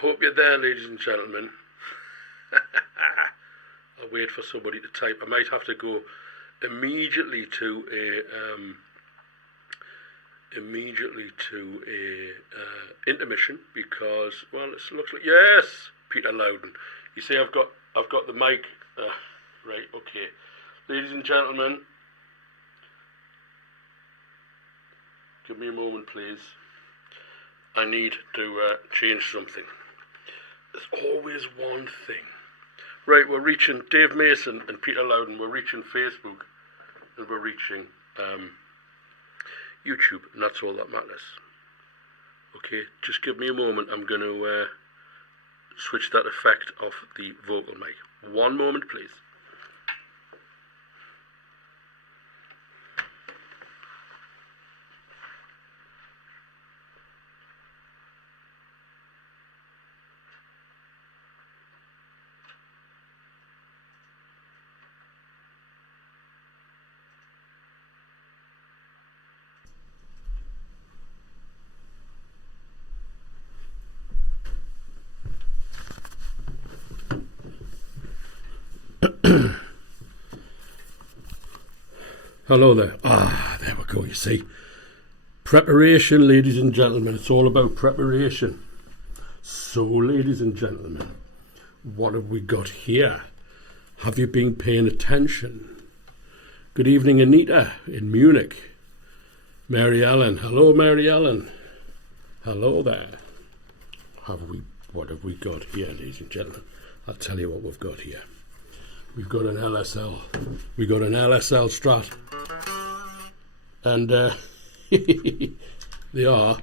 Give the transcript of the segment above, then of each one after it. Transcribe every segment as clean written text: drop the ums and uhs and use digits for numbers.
hope you're there, ladies and gentlemen. I'll wait for somebody to type. I might have to go immediately to a intermission because, well, it looks like, yes, Peter Loudon. You see, I've got the mic. Right, okay, ladies and gentlemen, give me a moment, please. I need to change something. There's always one thing. Right, we're reaching Dave Mason and Peter Loudon. We're reaching Facebook, and we're reaching YouTube, and that's all that matters. Okay, just give me a moment. I'm going to switch that effect off the vocal mic. One moment, please. Hello there. There we go, you see. Preparation, ladies and gentlemen. It's all about preparation. So, ladies and gentlemen, what have we got here? Have you been paying attention? Good evening, Anita in Munich. Mary Ellen. Hello, Mary Ellen. Hello there. What have we got here, ladies and gentlemen? I'll tell you what we've got here. We've got an LSL. We've got an LSL Strat. And they are.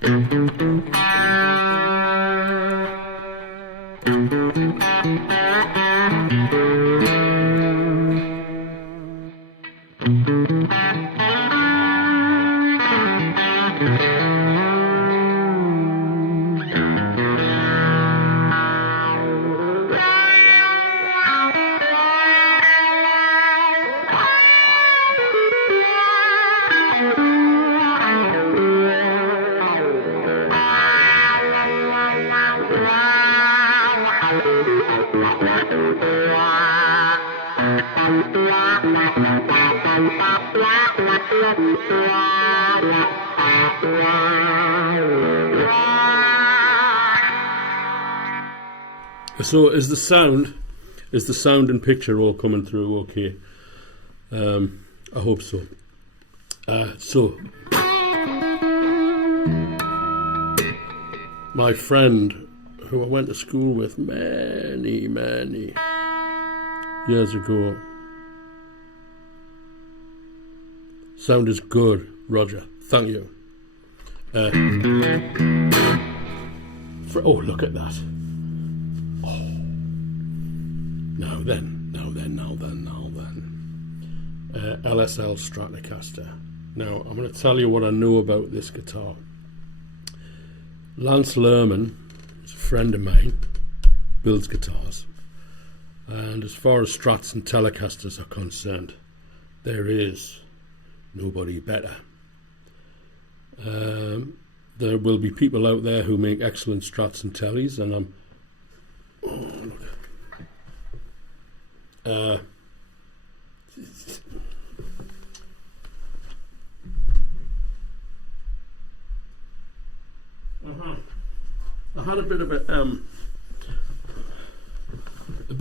So is the sound and picture all coming through okay? I hope so. My friend who I went to school with many years ago. Sound is good, Roger. Thank you. Oh, look at that. Now then. LSL Stratocaster. Now, I'm going to tell you what I know about this guitar. Lance Lerman is a friend of mine, builds guitars. And as far as Strats and Telecasters are concerned, there is nobody better. There will be people out there who make excellent Strats and Tellies, and I had a bit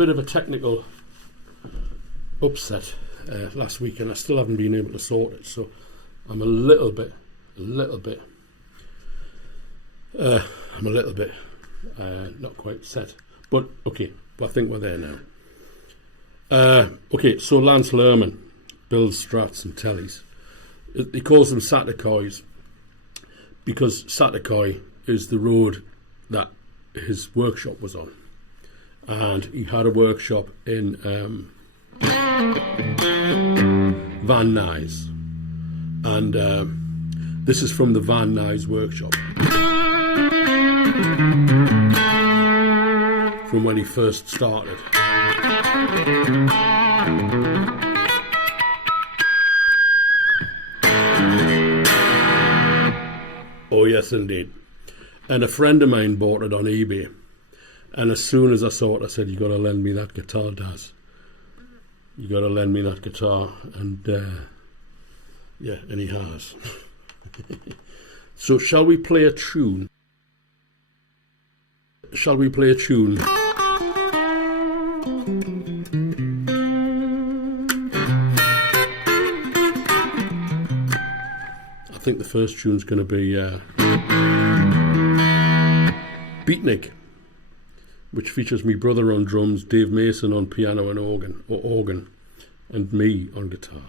of a technical upset last week, and I still haven't been able to sort it. So I'm a little bit not quite set, but okay. But I think we're there now. Okay, so Lance Lerman builds Strats and Tellies. He calls them Saticoys because Saticoy is the road that his workshop was on, and he had a workshop in Van Nuys, and this is from the Van Nuys workshop from when he first started. Oh yes, indeed. And a friend of mine bought it on eBay, And as soon as I saw it, I said, "You got to lend me that guitar, Daz. You got to lend me that guitar." And yeah, and he has. So shall we play a tune? Shall we play a tune? I think the first tune's going to be Beatnik, which features me brother on drums, Dave Mason on piano and organ, and me on guitar.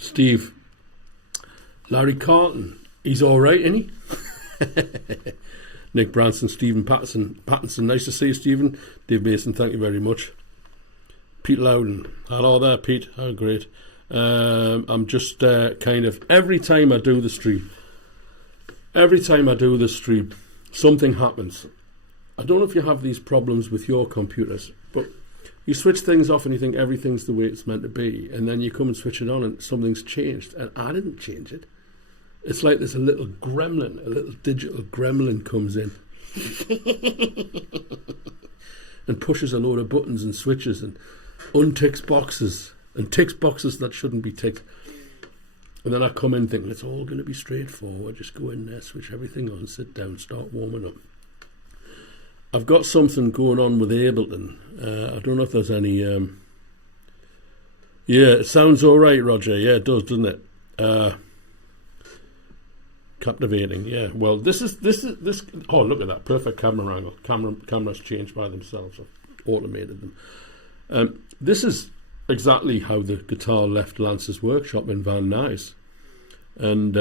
Steve. Larry Carlton. He's all right, isn't he? Nick Branson, Stephen Pattinson. Nice to see you, Stephen. Dave Mason, thank you very much. Pete Loudon. Hello there, Pete. Oh, great. I'm just kind of, every time I do the stream, something happens. I don't know if you have these problems with your computers, but you switch things off and you think everything's the way it's meant to be, and then you come and switch it on and something's changed, and I didn't change it. It's like there's a little gremlin, a little digital gremlin comes in and pushes a load of buttons and switches and unticks boxes and ticks boxes that shouldn't be ticked. And then I come in thinking it's all going to be straightforward. Just go in there, switch everything on, sit down, start warming up. I've got something going on with Ableton. I don't know if there's any... yeah, it sounds all right, Roger. Yeah, it does, doesn't it? Captivating, yeah. Well, this. Oh, look at that perfect camera angle. Cameras change by themselves. I've automated them. This is exactly how the guitar left Lance's workshop in Van Nuys, and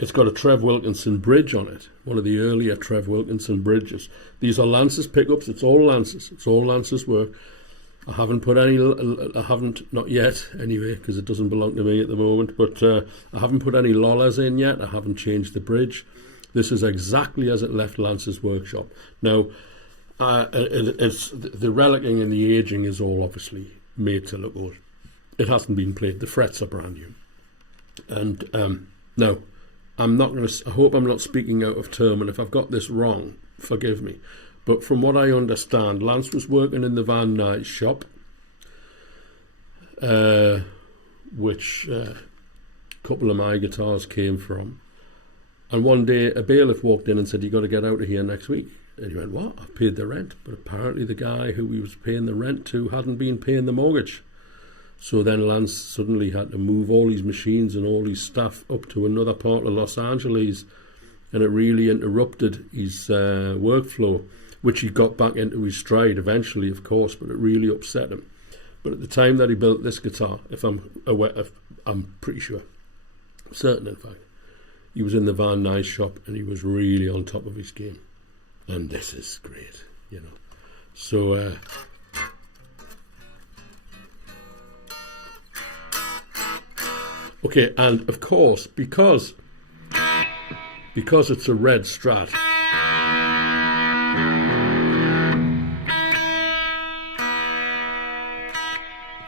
it's got a Trev Wilkinson bridge on it. One of the earlier Trev Wilkinson bridges. These are Lance's pickups. It's all Lance's. It's all Lance's work. I haven't not yet anyway, because it doesn't belong to me at the moment, but I haven't put any Lollars in yet. I haven't changed the bridge. This is exactly as it left Lance's workshop. Now, it's the relicking and the aging is all obviously made to look good. It hasn't been played. The frets are brand new. And no, I'm not going to, I hope I'm not speaking out of term, and if I've got this wrong, forgive me. But from what I understand, Lance was working in the Van Nuys shop, which a couple of my guitars came from. And one day a bailiff walked in and said, "You got to get out of here next week." And he went, "What? I've paid the rent." But apparently the guy who he was paying the rent to hadn't been paying the mortgage. So then Lance suddenly had to move all his machines and all his stuff up to another part of Los Angeles, and it really interrupted his workflow, which he got back into his stride eventually, of course, but it really upset him. But at the time that he built this guitar, I'm pretty sure, certain in fact, he was in the Van Nuys shop and he was really on top of his game. And this is great, you know. So, okay, and of course, because it's a red Strat,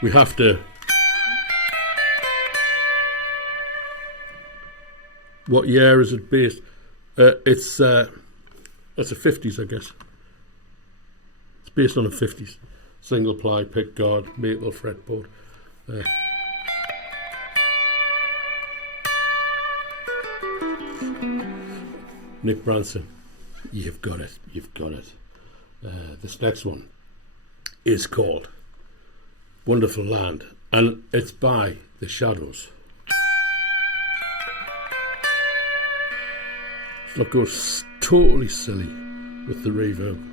we have to... What year is it based? It's a 50s, I guess. It's based on a 50s. Single ply, pick guard, maple fretboard. Nick Branson, you've got it, you've got it. This next one is called Wonderful Land, and it's by The Shadows. It goes totally silly with the reverb.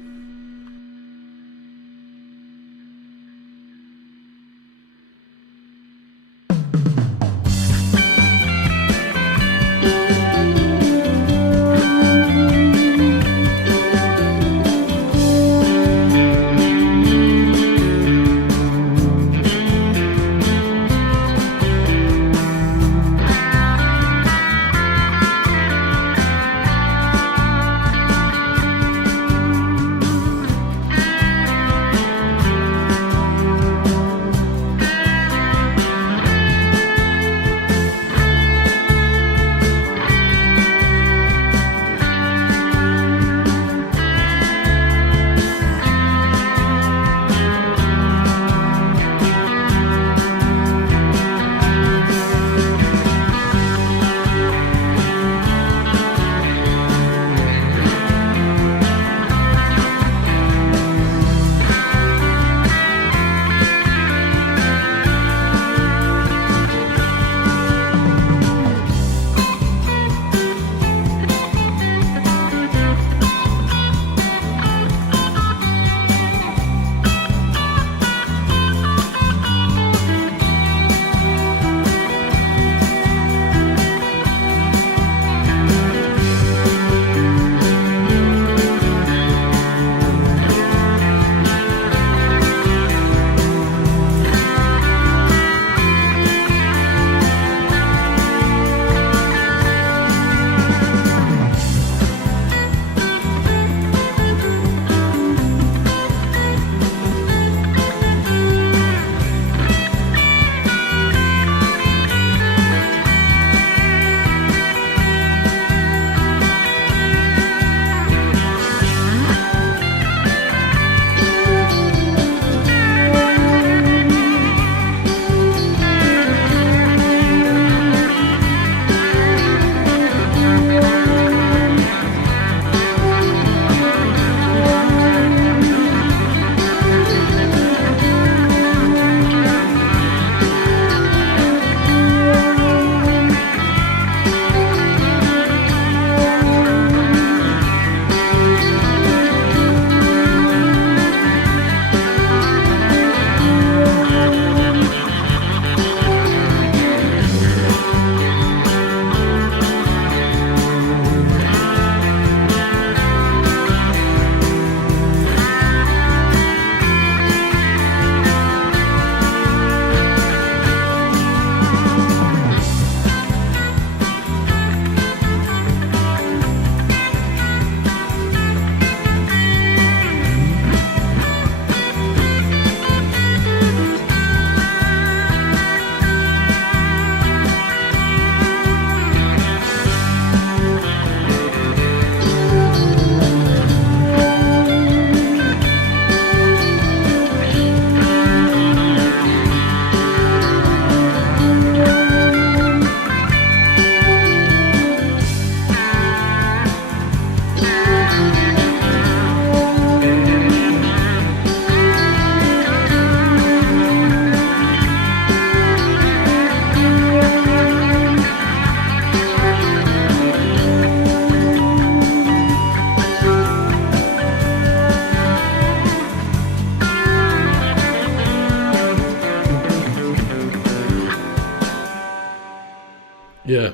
Yeah.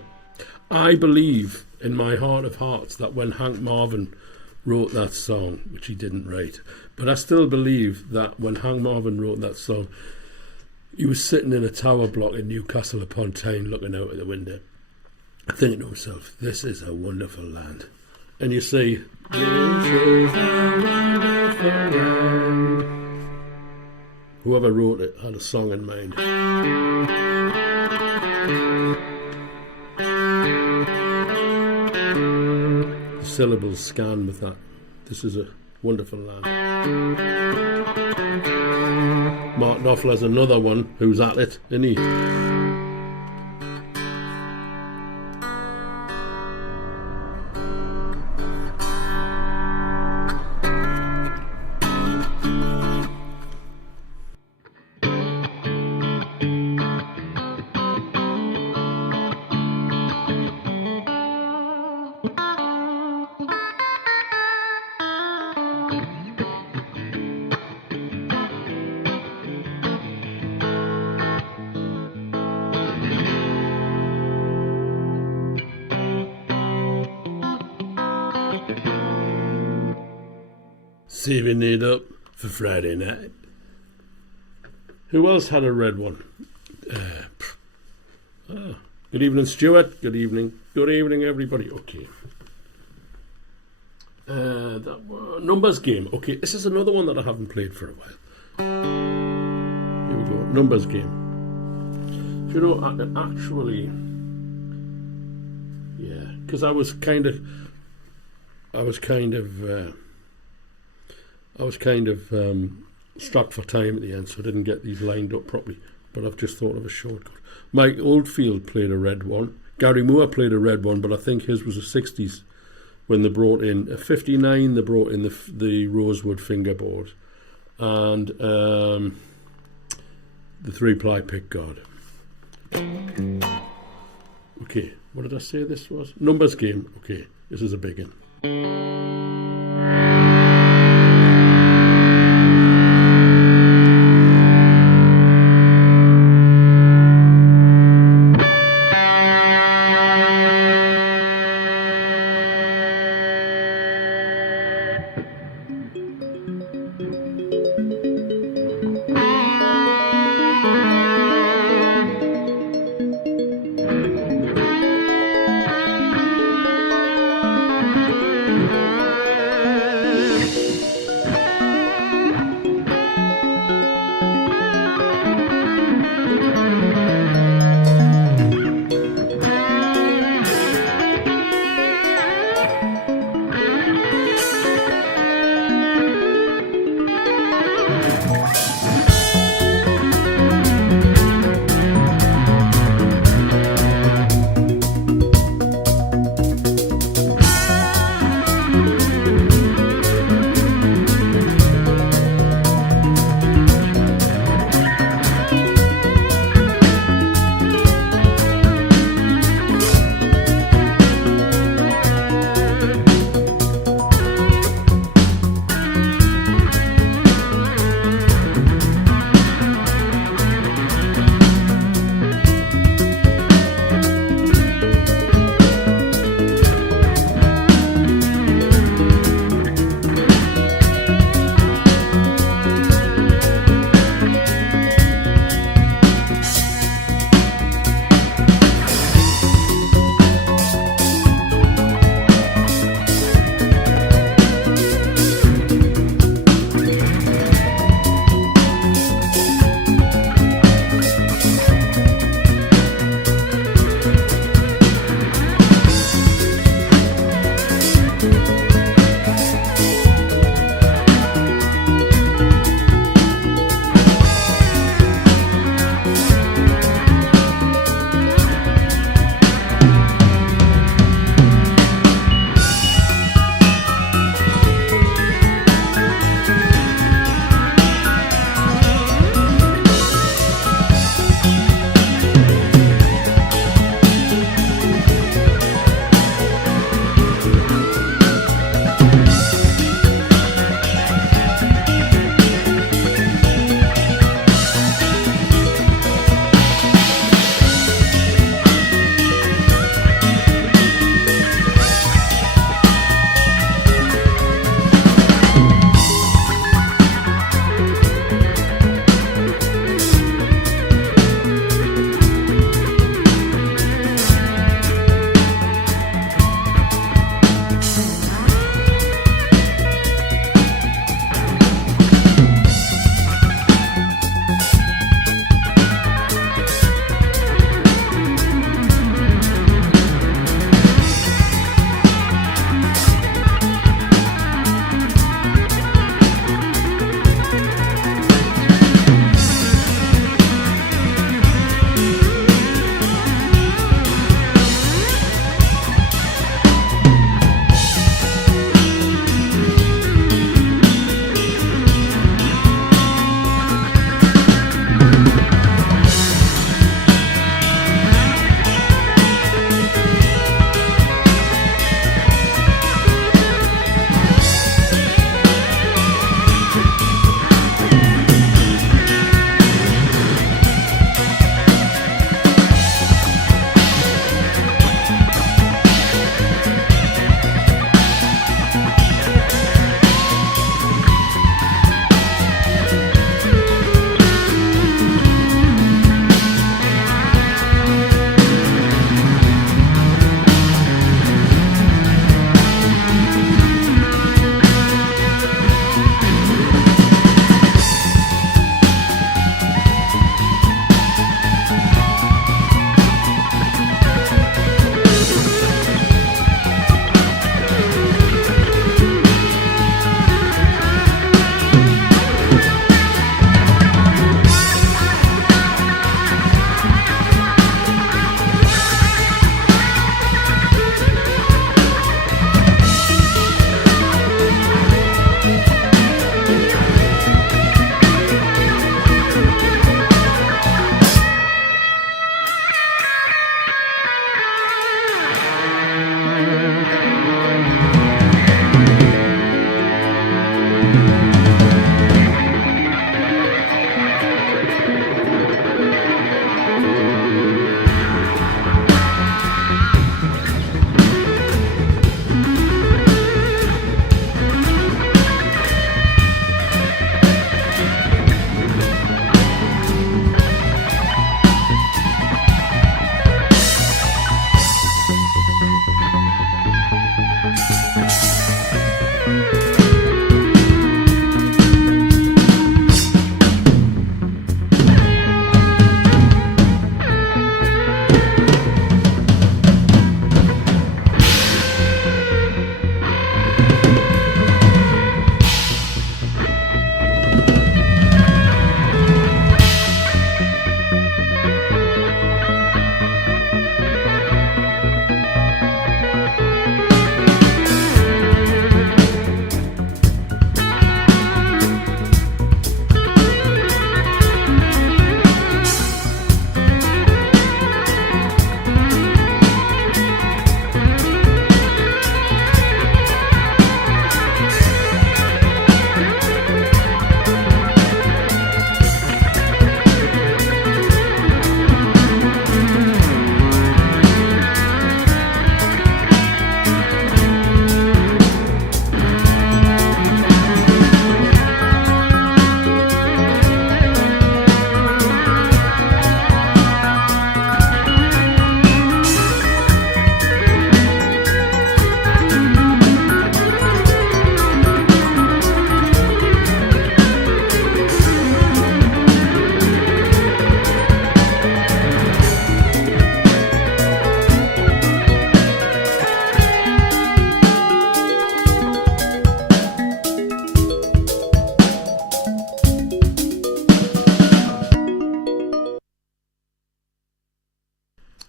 I believe in my heart of hearts that when Hank Marvin wrote that song, which he didn't write, but I still believe that when Hank Marvin wrote that song, he was sitting in a tower block in Newcastle upon Tyne looking out of the window, thinking to himself, this is a wonderful land. And you see, this is a wonderful land. Whoever wrote it had a song in mind. The syllables scan with that. This is a wonderful land. Mark Knopfler's another one who's at it, isn't he? Saving it up for Friday night. Who else had a red one? Good evening, Stuart. Good evening. Good evening, everybody. Okay. Numbers game. Okay, this is another one that I haven't played for a while. Here we go. Numbers game. You know, actually, yeah, because I was kind of strapped for time at the end, so I didn't get these lined up properly. But I've just thought of a shortcut. Mike Oldfield played a red one. Gary Moore played a red one, but I think his was a 60s when they brought in a 59. They brought in the rosewood fingerboard and the 3-ply pickguard. Okay, what did I say this was? Numbers game. Okay, this is a big one.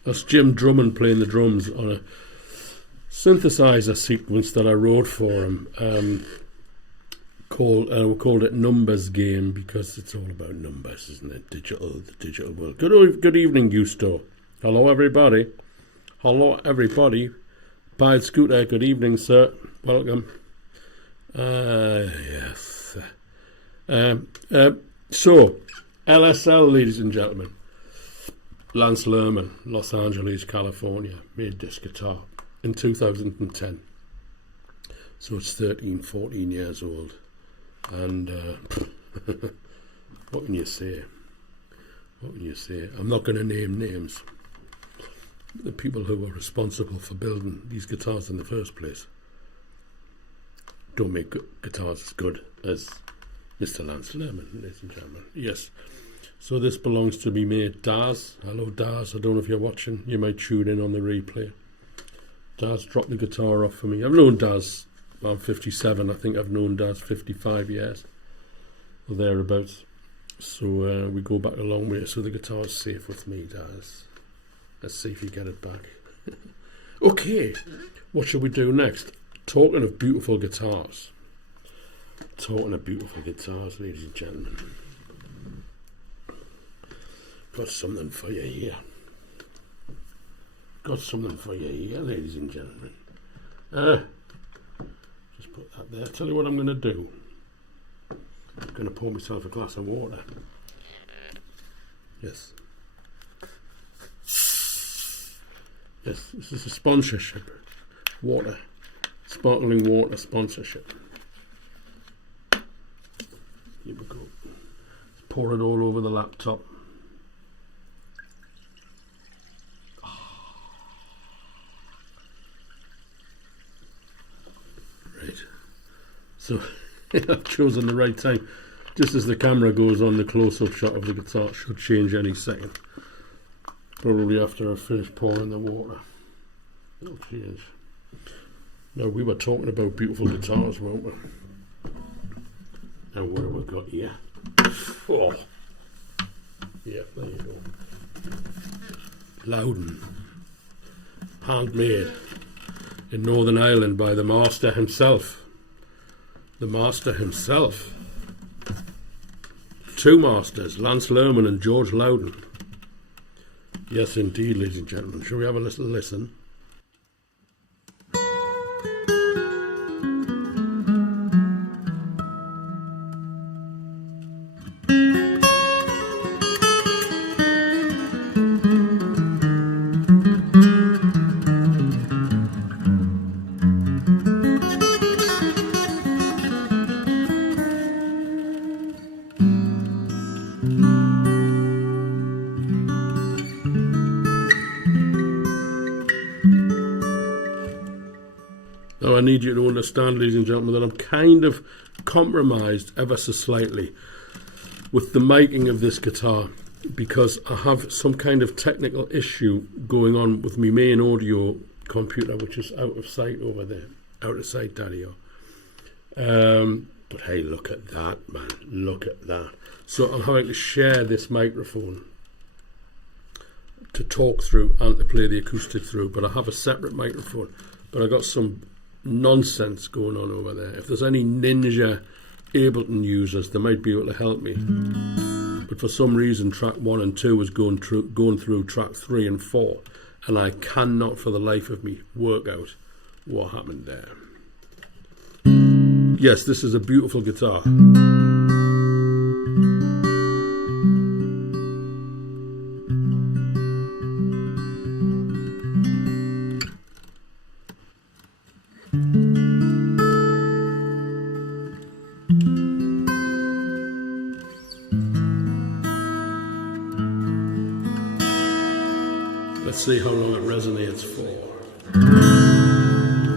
That's Jim Drummond playing the drums on a synthesizer sequence that I wrote for him. We called it Numbers Game because it's all about numbers, isn't it? The digital world. Good evening, Gusto. Hello, everybody. Hello, everybody. Pied Scooter, good evening, sir. Welcome. Yes. So, LSL, ladies and gentlemen. Lance Lerman, Los Angeles, California, made this guitar in 2010. So it's 13, 14 years old. And what can you say? What can you say? I'm not going to name names. The people who were responsible for building these guitars in the first place don't make guitars as good as Mr. Lance Lerman, ladies and gentlemen. Yes. So this belongs to me mate Daz. Hello Daz, I don't know if you're watching. You might tune in on the replay. Daz dropped the guitar off for me. I've known Daz, I'm 57. I think I've known Daz 55 years or thereabouts. So we go back a long way. So the guitar's safe with me, Daz. Let's see if you get it back. Okay, what should we do next? Talking of beautiful guitars. Talking of beautiful guitars, ladies and gentlemen. Got something for you here. Got something for you here, ladies and gentlemen. Just put that there. Tell you what I'm going to do. I'm going to pour myself a glass of water. Yes. Yes, this is a sponsorship. Water. Sparkling water sponsorship. Here we go. Pour it all over the laptop. Right. So I've chosen the right time. Just as the camera goes on, the close-up shot of the guitar should change any second. Probably after I finish pouring the water. It'll change. Now, we were talking about beautiful guitars, weren't we? Now, what have we got here? Oh. Yeah, there you go. Loudon. Handmade in Northern Ireland by the master himself. The master himself. Two masters, Lance Lerman and George Loudon. Yes, indeed, ladies and gentlemen. Shall we have a little listen? Now, I need you to understand, ladies and gentlemen, that I'm kind of compromised ever so slightly with the miking of this guitar because I have some kind of technical issue going on with my main audio computer, which is out of sight over there. Out of sight, Daddy-o. But hey, look at that, man. Look at that. So I'm having to share this microphone to talk through and to play the acoustic through, but I have a separate microphone. But I got some nonsense going on over there. If there's any Ninja Ableton users, they might be able to help me. But for some reason, track 1 and 2 was going through track 3 and 4, and I cannot for the life of me work out what happened there. Yes, this is a beautiful guitar. Let's see how long it resonates for.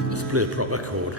Let's play a proper chord.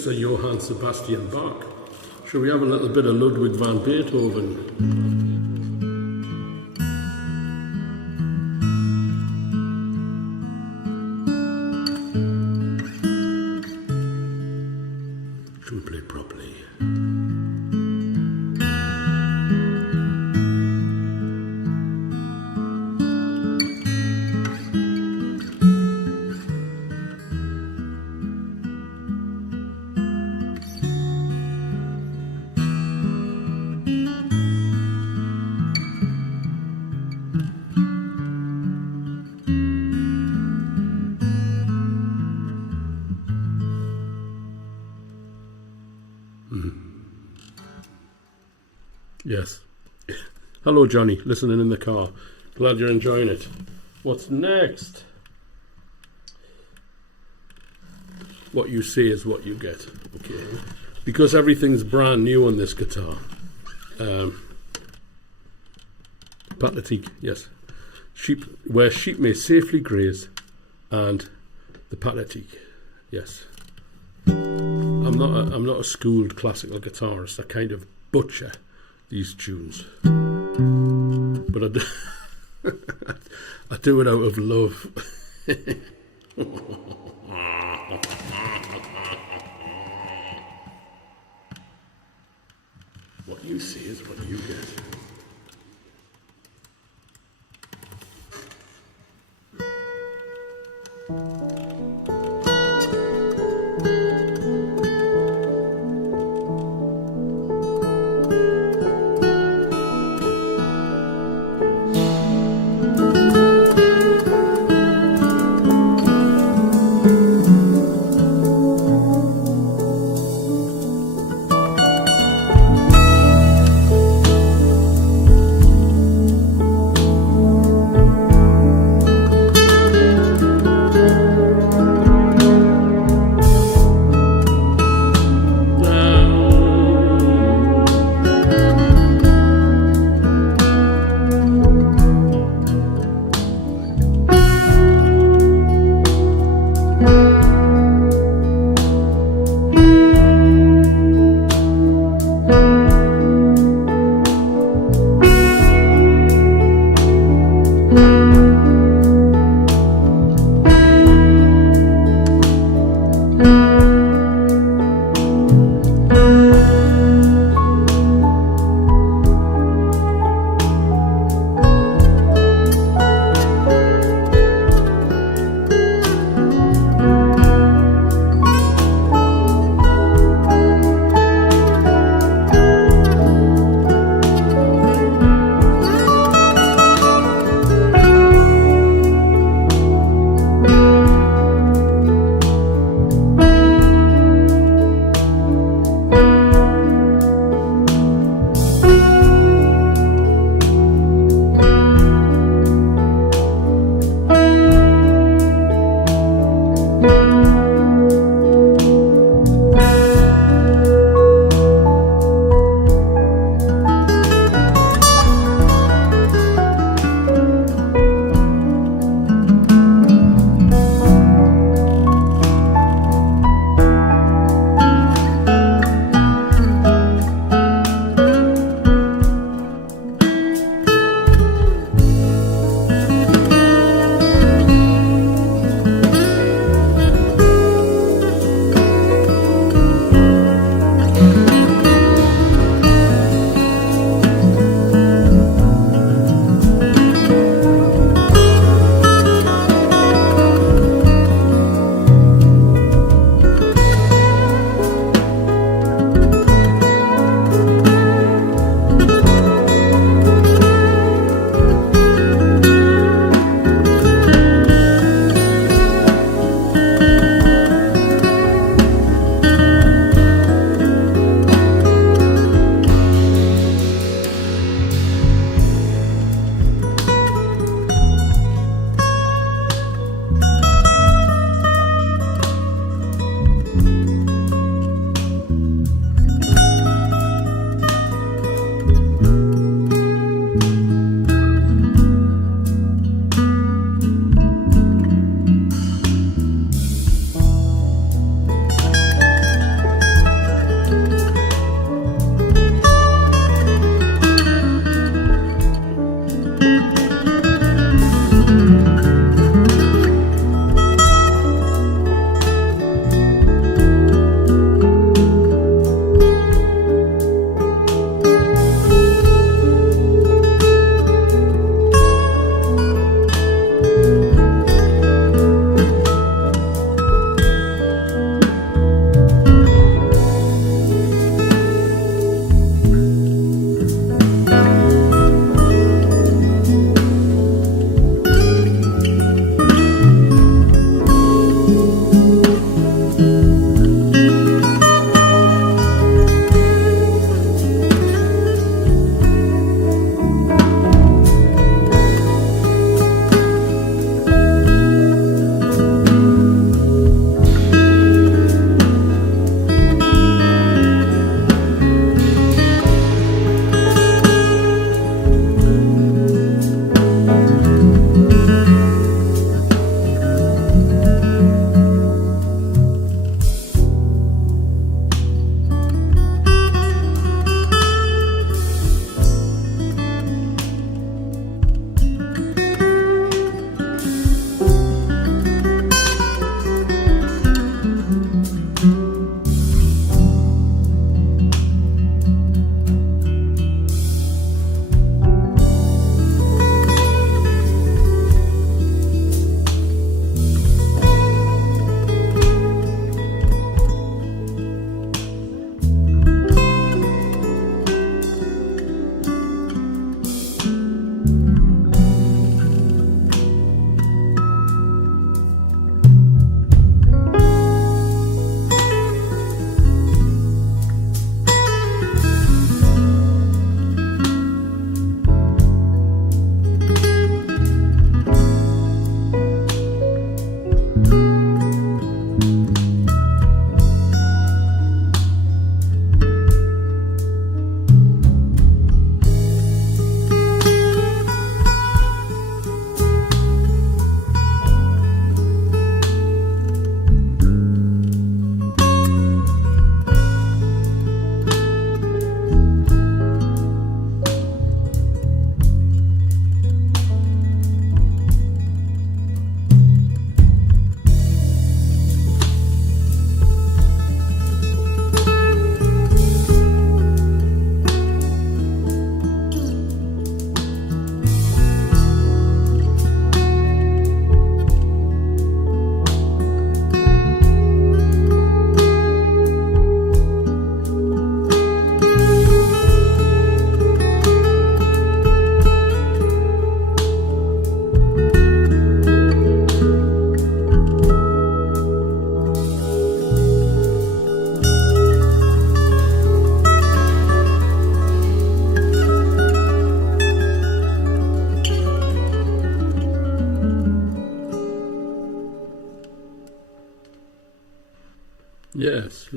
Mr. Johann Sebastian Bach. Shall we have a little bit of Ludwig van Beethoven? Should we play properly? Yes. Hello, Johnny, listening in the car. Glad you're enjoying it. What's next? What you see is what you get. Okay. Because everything's brand new on this guitar. Patlatique, yes. Where sheep may safely graze, and the Patlatique, yes. I'm not a schooled classical guitarist. I kind of butcher these tunes, but I do it out of love. What you see is what you get.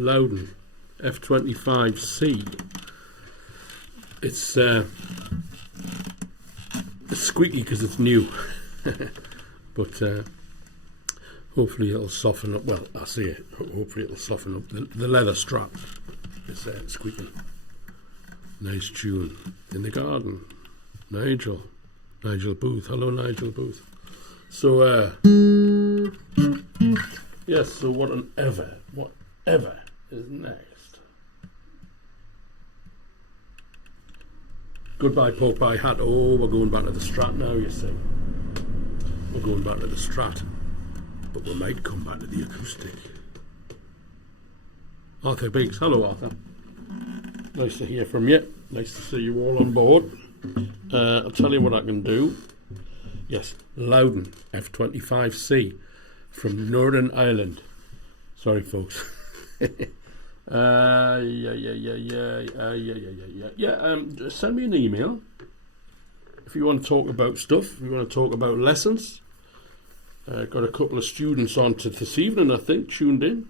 Loudon F25C. It's squeaky because it's new, but hopefully it'll soften up. Well, I say it. Hopefully it'll soften up. The leather strap is squeaking. Nice tune. In the garden. Nigel Booth. Hello, Nigel Booth. So, yes, so whatever is next. Goodbye, Popeye Hat. Oh, we're going back to the Strat now, you see. We're going back to the Strat. But we might come back to the acoustic. Arthur Biggs. Hello, Arthur. Nice to hear from you. Nice to see you all on board. I'll tell you what I can do. Yes, Loudon F25C from Northern Ireland. Sorry, folks. Just send me an email if you want to talk about stuff. If you want to talk about lessons. Got a couple of students on to this evening, I think, tuned in.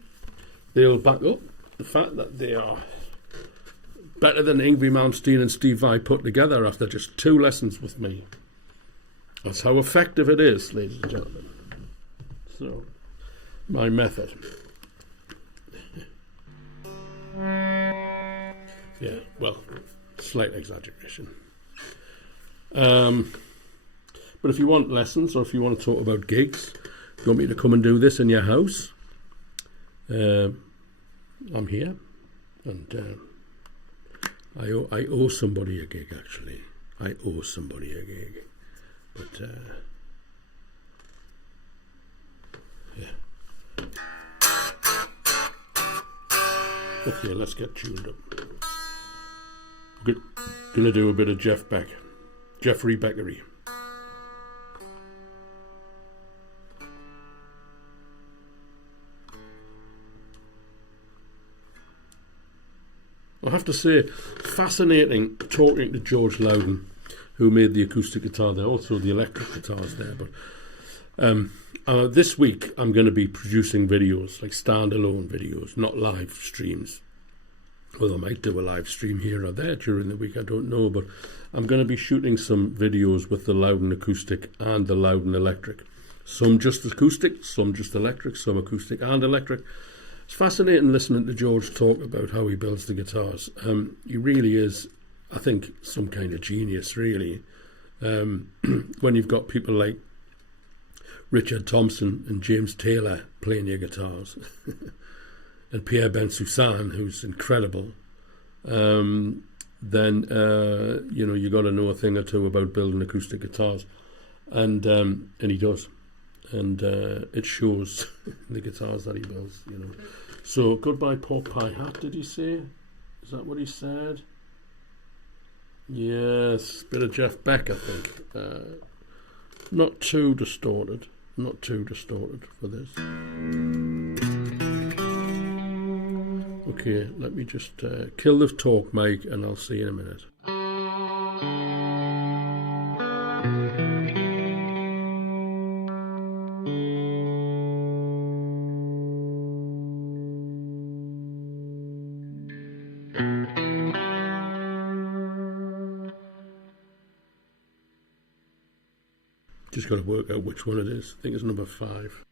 They'll back up the fact that they are better than Yngwie Malmsteen and Steve Vai put together after just 2 lessons with me. That's how effective it is, ladies and gentlemen. So, my method. Yeah, well, slight exaggeration. But if you want lessons, or if you want to talk about gigs, you want me to come and do this in your house, I'm here, and I owe somebody a gig, actually. I owe somebody a gig, but yeah. Okay, let's get tuned up. Gonna do a bit of Jeffrey Beckery. I have to say, fascinating talking to George Loudon, who made the acoustic guitar there, also the electric guitars there. But this week I'm going to be producing videos, like standalone videos, not live streams. Well, I might do a live stream here or there during the week, I don't know. But I'm going to be shooting some videos with the Loudon acoustic and the Loudon electric. Some just acoustic, some just electric, some acoustic and electric. It's fascinating listening to George talk about how he builds the guitars. He really is, I think, some kind of genius, really. When you've got people like Richard Thompson and James Taylor playing your guitars, and Pierre Bensoussan, who's incredible, then you got to know a thing or two about building acoustic guitars, and he does. And it shows in the guitars that he builds, So, goodbye, Popeye Hat, did he say? Is that what he said? Yes, bit of Jeff Beck, I think. Not too distorted for this. Okay, let me just kill the talk mic and I'll see you in a minute. Just got to work out which one it is. I think it's number 5.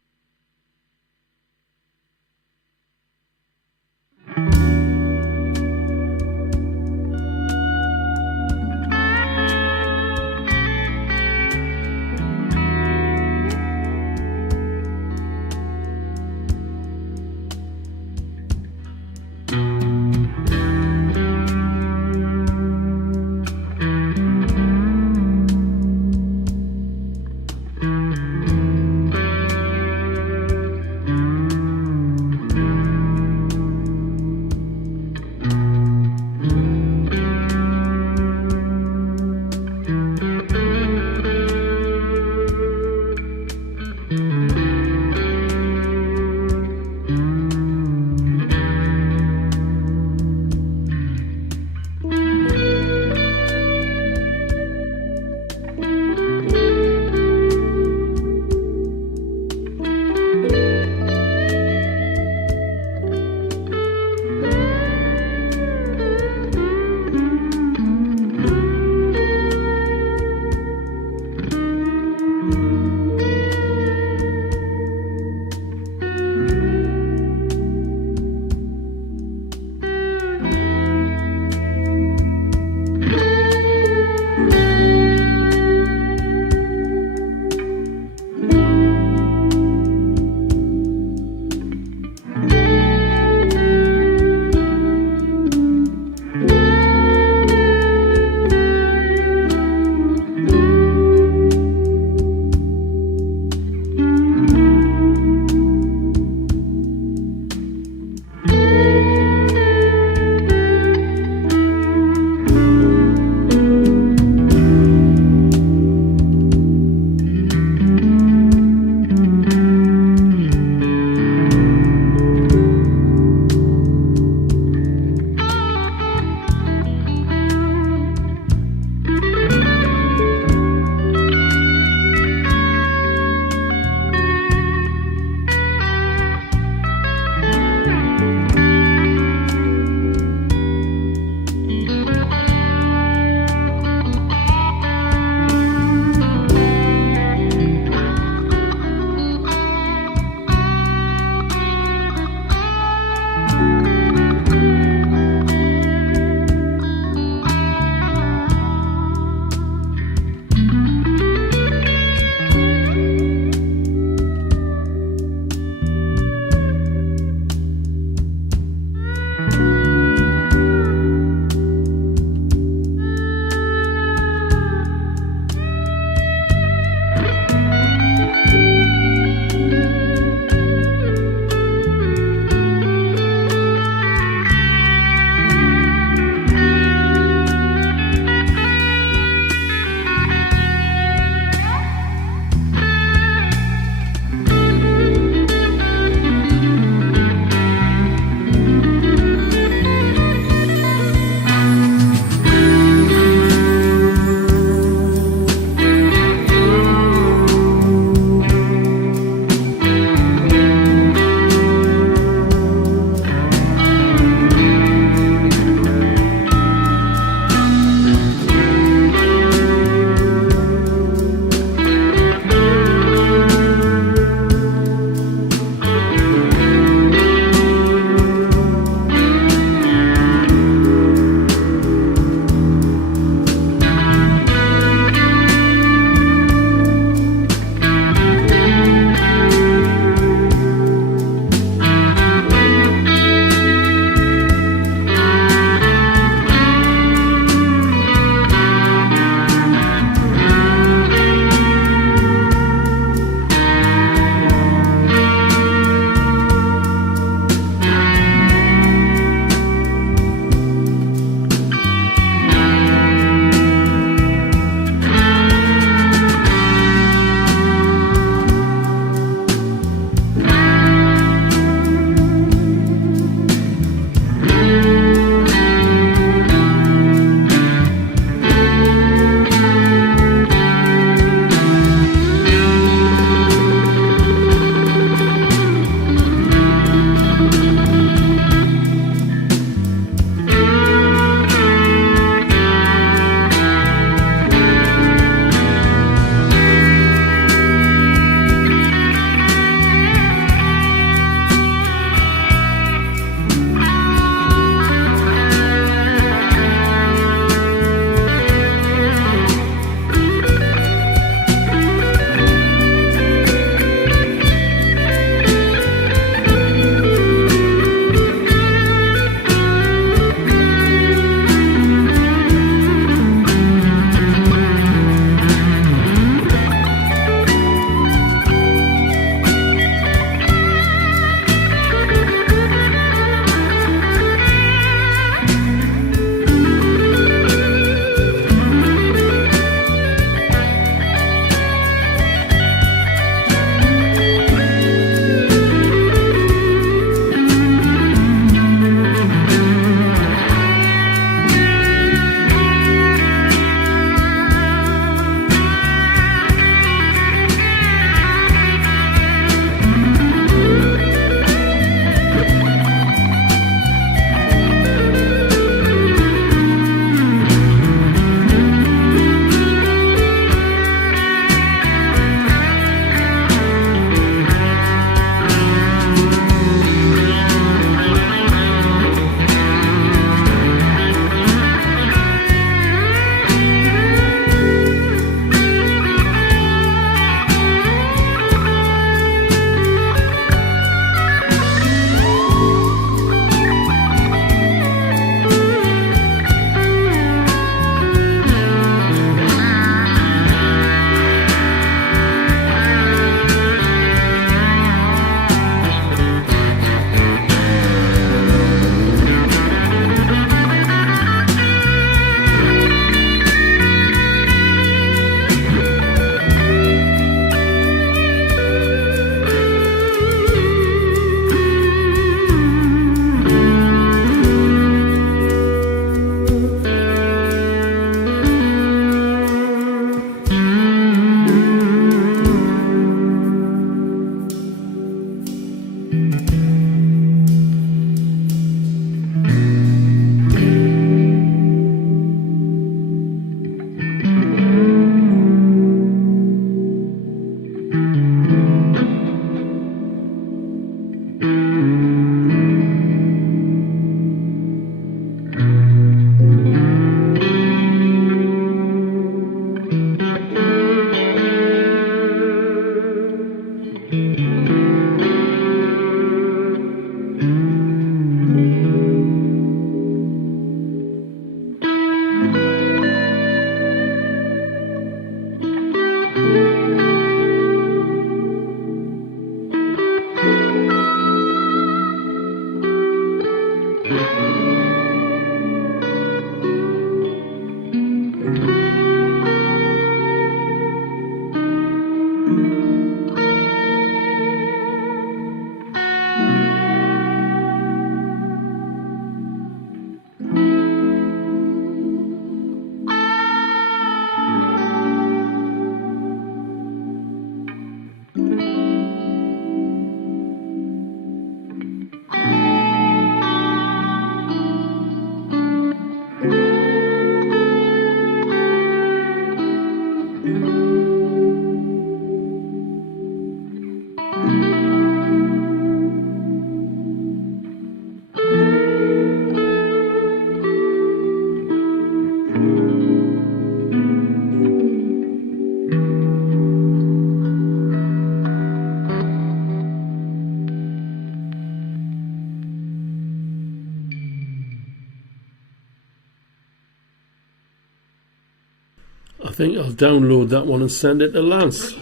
I think I'll download that one and send it to Lance,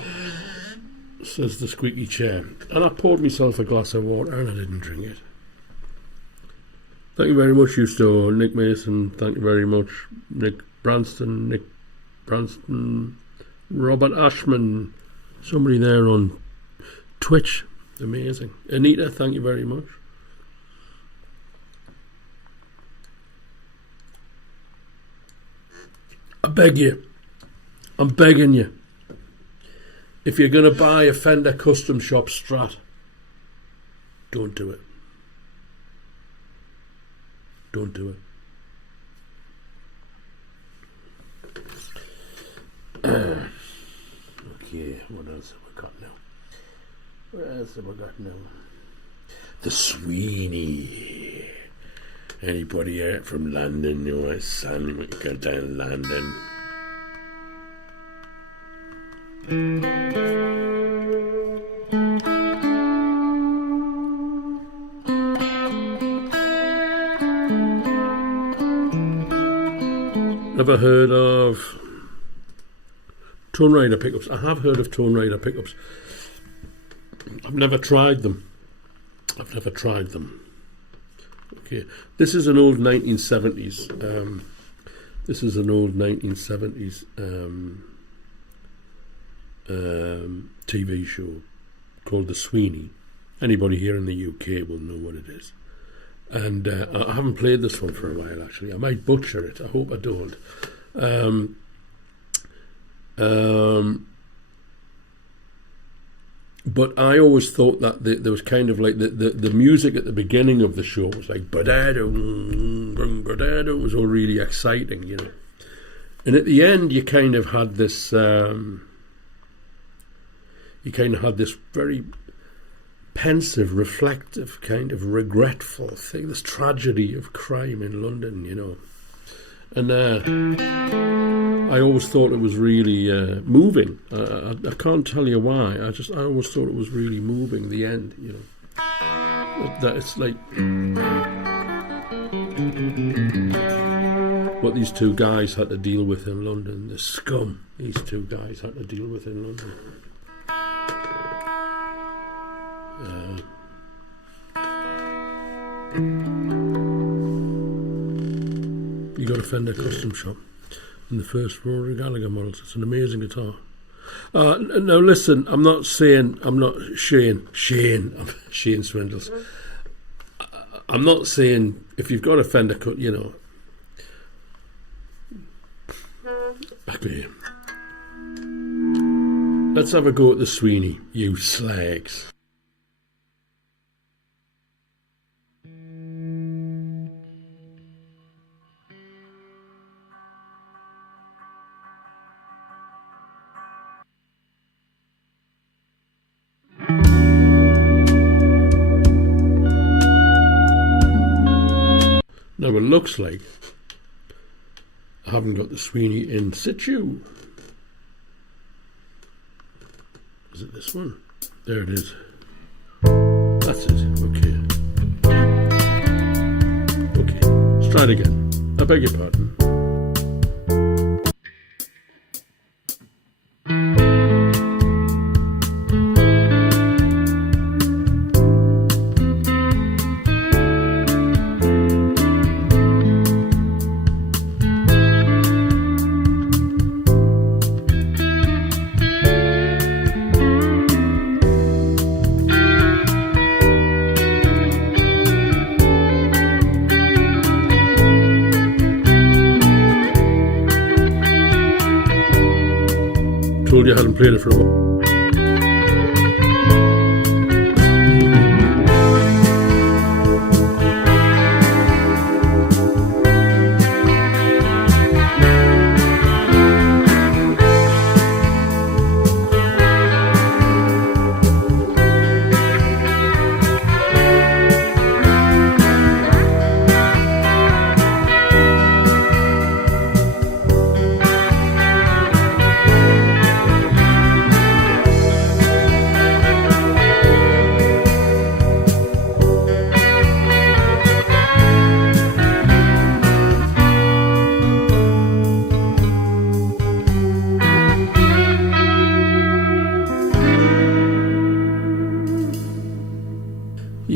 says the squeaky chair. And I poured myself a glass of water and I didn't drink it. Thank you very much, Justo, Nick Mason. Thank you very much, Nick Branston, Robert Ashman. Somebody there on Twitch. Amazing. Anita, thank you very much. I beg you, I'm begging you, if you're going to buy a Fender Custom Shop Strat, don't do it. Don't do it. Okay, what else have we got now? What else have we got now? The Sweeney. Anybody here from London? You know, son, we can go down London. Never heard of Tone Rider pickups. I have heard of Tone Rider pickups. I've never tried them. Okay, this is an old 1970s. This is an old 1970s TV show called The Sweeney. Anybody here in the UK will know what it is. And I haven't played this one for a while, actually. I might butcher it. I hope I don't. But I always thought that there was kind of like the music at the beginning of the show was like it was all really exciting, you know. And at the end, you kind of had this very pensive, reflective, kind of regretful thing, this tragedy of crime in London, you know. And I always thought it was really moving. I can't tell you why. I always thought it was really moving, the end, you know. That it's like what these two guys had to deal with in London, the scum these two guys had to deal with in London. You got a Fender Custom Shop in the first Rory Gallagher models. It's an amazing guitar. Now listen, I'm not Shane Swindles. I'm not saying if you've got a Fender cut, you know. Okay. Let's have a go at the Sweeney, you slags. Now it looks like I haven't got the Sweeney in situ. Is it this one? There it is. That's it. Okay. Okay. Let's try it again. I beg your pardon. Told you I hadn't played it for a while.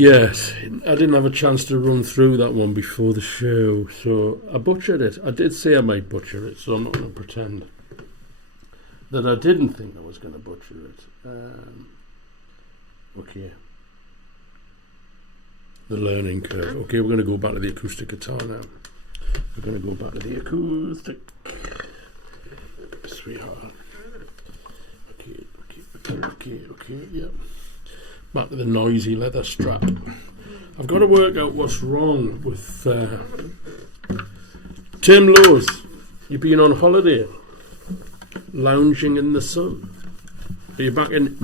Yes, I didn't have a chance to run through that one before the show, so I butchered it. I did say I might butcher it, so I'm not going to pretend that I didn't think I was going to butcher it. Okay. The learning curve. Okay, we're going to go back to the acoustic guitar now. We're going to go back to the acoustic. Sweetheart. Okay, yeah. Back to the noisy leather strap. I've got to work out what's wrong with Tim Lowes. You've been on holiday, lounging in the sun. Are you back in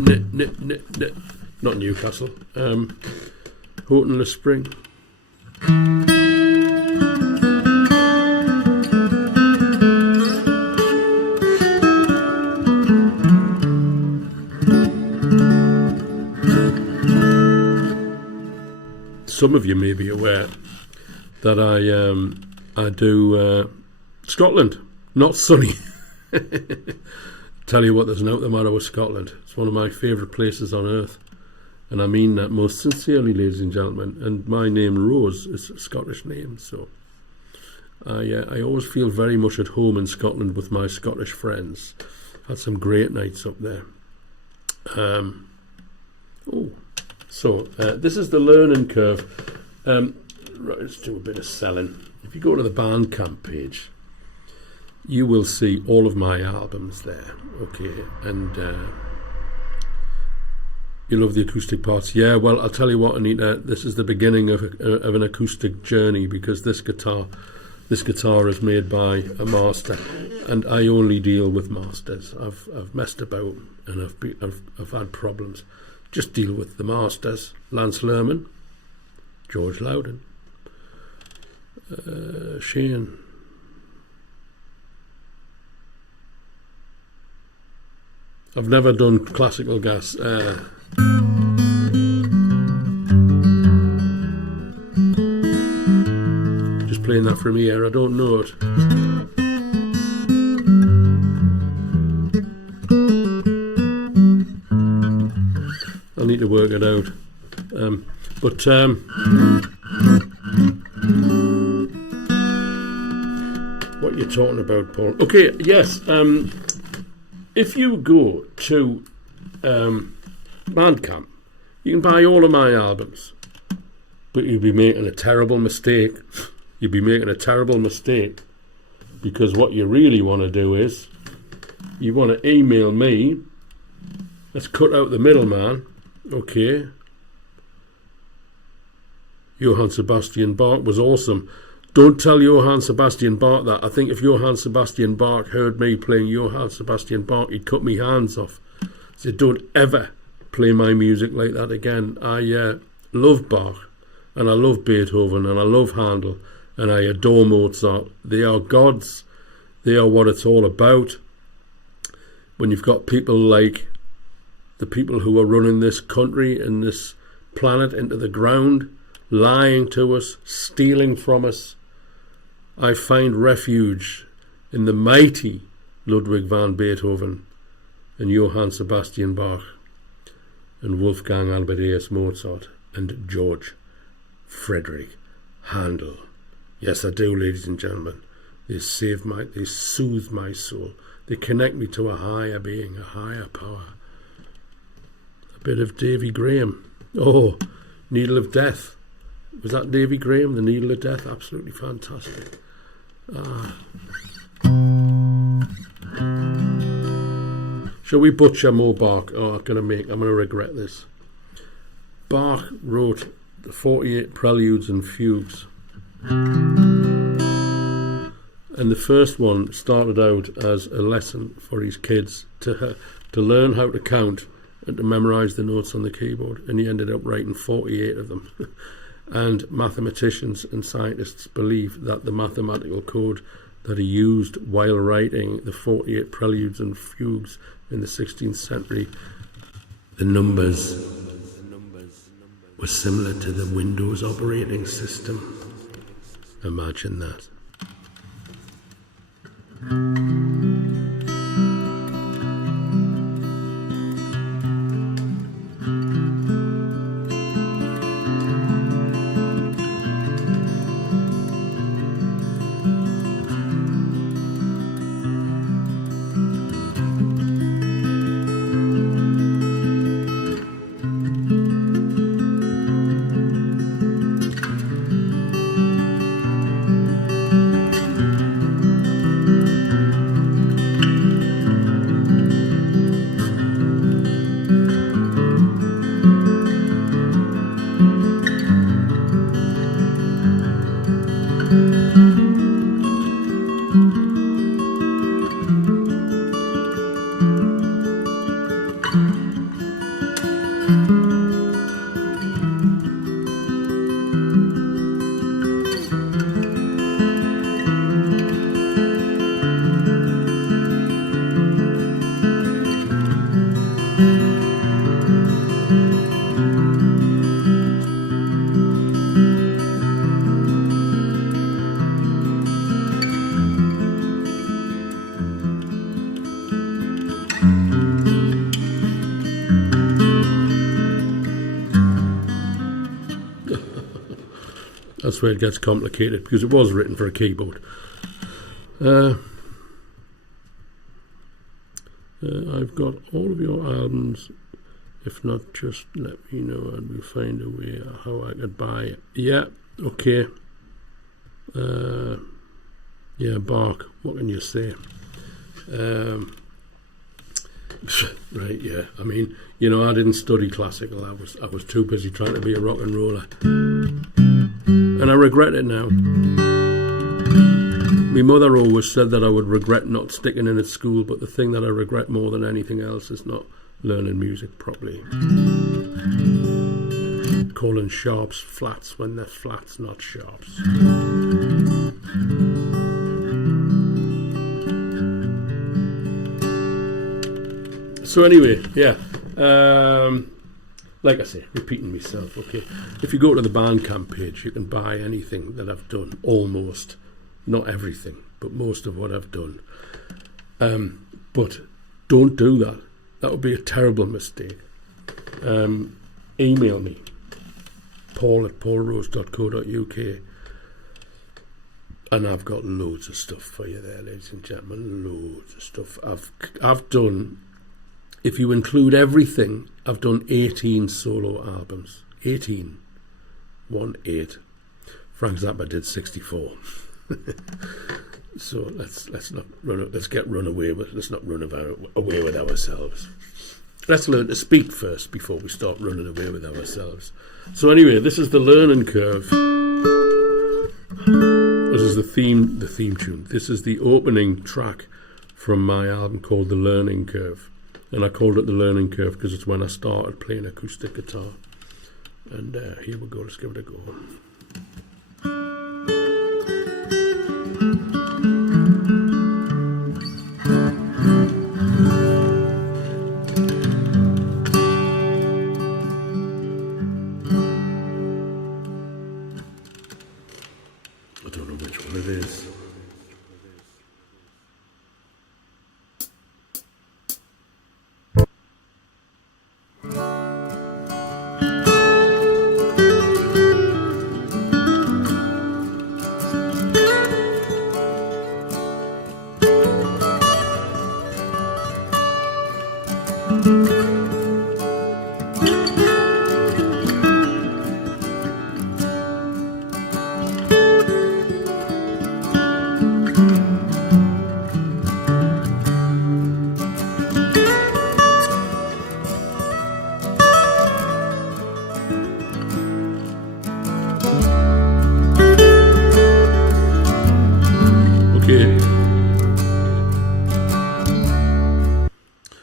not Newcastle, Houghton Le Spring? Some of you may be aware that I do Scotland, not sunny. Tell you what, there's nothing the matter with Scotland. It's one of my favourite places on earth, and I mean that most sincerely, ladies and gentlemen. And my name Rose is a Scottish name, so I always feel very much at home in Scotland with my Scottish friends. Had some great nights up there. So this is the learning curve. Right, let's do a bit of selling. If you go to the Bandcamp page, you will see all of my albums there. Okay, and you love the acoustic parts. Yeah, well, I'll tell you what, Anita. This is the beginning of an acoustic journey, because this guitar is made by a master, and I only deal with masters. I've messed about and I've had problems. Just deal with the masters. Lance Lerman, George Loudon, Shane. I've never done classical gas. Just playing that from here. I don't know it. I need to work it out. What are you talking about, Paul? Okay, yes. If you go to Bandcamp, you can buy all of my albums, but you'll be making a terrible mistake. You'll be making a terrible mistake, because what you really want to do is you want to email me. Let's cut out the middleman. Okay. Johann Sebastian Bach was awesome. Don't tell Johann Sebastian Bach that. I think if Johann Sebastian Bach heard me playing Johann Sebastian Bach, he'd cut me hands off. So don't ever play my music like that again. I love Bach, and I love Beethoven, and I love Handel, and I adore Mozart. They are gods. They are what it's all about. When you've got people like the people who are running this country and this planet into the ground, lying to us, stealing from us, I find refuge in the mighty Ludwig van Beethoven and Johann Sebastian Bach and Wolfgang Amadeus Mozart and George Frederick Handel. Yes, I do, ladies and gentlemen. They soothe my soul. They connect me to a higher being, a higher power. A bit of Davy Graham. Oh, Needle of Death. Was that Davy Graham, the Needle of Death? Absolutely fantastic. Shall we butcher more Bach? Oh, I'm gonna regret this. Bach wrote the 48 preludes and fugues, and the first one started out as a lesson for his kids to learn how to count and to memorize the notes on the keyboard, and he ended up writing 48 of them. And mathematicians and scientists believe that the mathematical code that he used while writing the 48 preludes and fugues in the 16th century, the numbers were similar to the Windows operating system. Imagine that. That's where it gets complicated, because it was written for a keyboard. I've got all of your albums. If not, just let me know and we'll find a way how I could buy it. Yeah, okay. Yeah, Bark, what can you say? Right, yeah. I mean, you know, I didn't study classical. I was too busy trying to be a rock and roller. And I regret it now. My mother always said that I would regret not sticking in at school, but the thing that I regret more than anything else is not learning music properly. Calling sharps flats when they're flats, not sharps. So anyway, yeah. Like I say, repeating myself, okay. If you go to the Bandcamp page, you can buy anything that I've done, almost. Not everything, but most of what I've done. But don't do that. That would be a terrible mistake. Email me, paul@paulrose.co.uk, and I've got loads of stuff for you there, ladies and gentlemen. Loads of stuff. I've done, if you include everything, I've done 18 solo albums. 18. 1-8. Frank Zappa did 64. So let's not run away with ourselves. Let's learn to speak first before we start running away with ourselves. So anyway, this is the learning curve. This is the theme tune. This is the opening track from my album called The Learning Curve, and I called it The Learning Curve because it's when I started playing acoustic guitar. And here we go. Let's give it a go.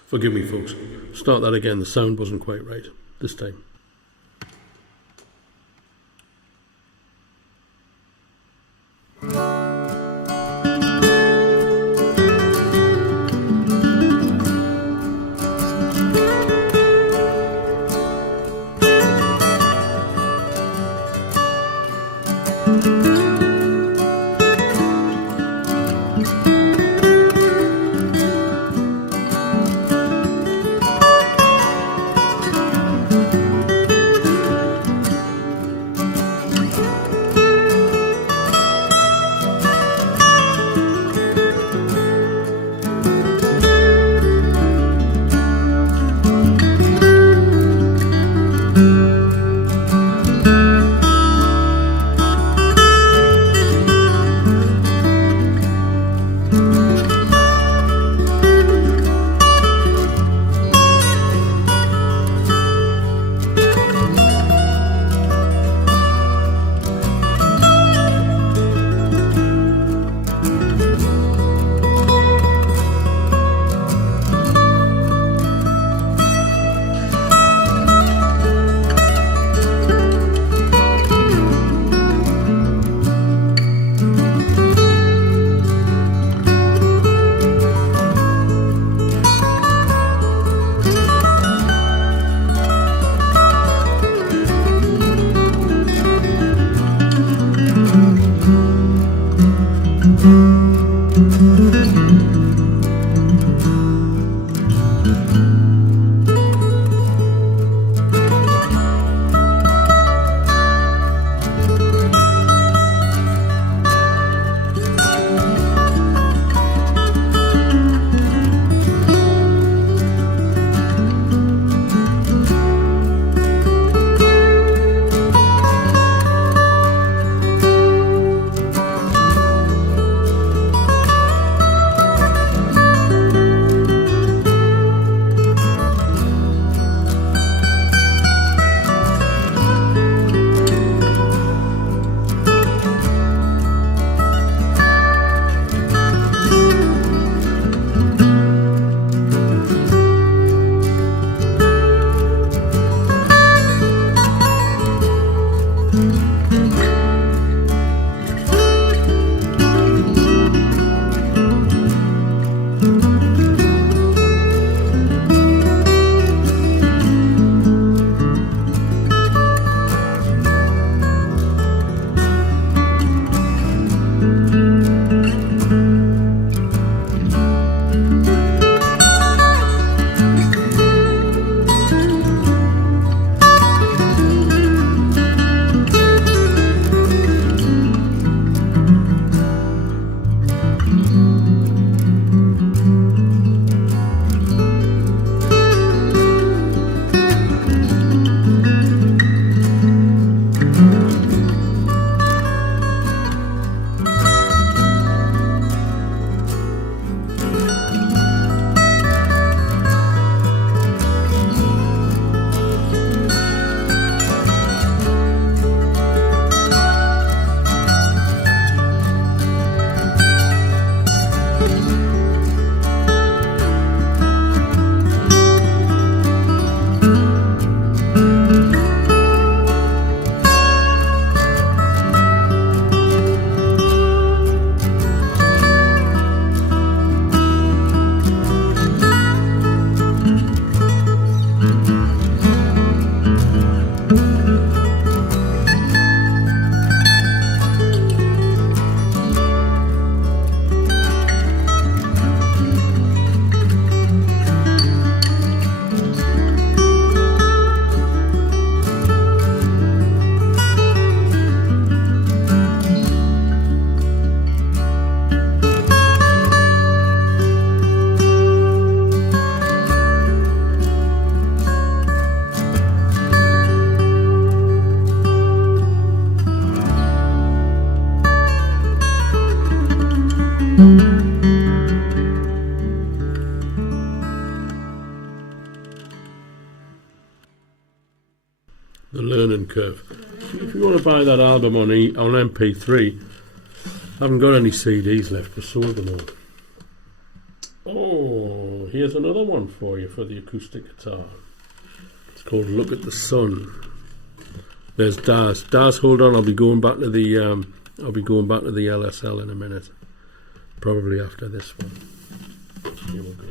Forgive me, folks. Start that again. The sound wasn't quite right this time. curve. If you want to buy that album on MP3, I haven't got any CDs left. I sold them all. Oh, here's another one for you for the acoustic guitar. It's called "Look at the Sun." There's Daz. Daz, hold on. I'll be going back to the LSL in a minute. Probably after this one. Here we go.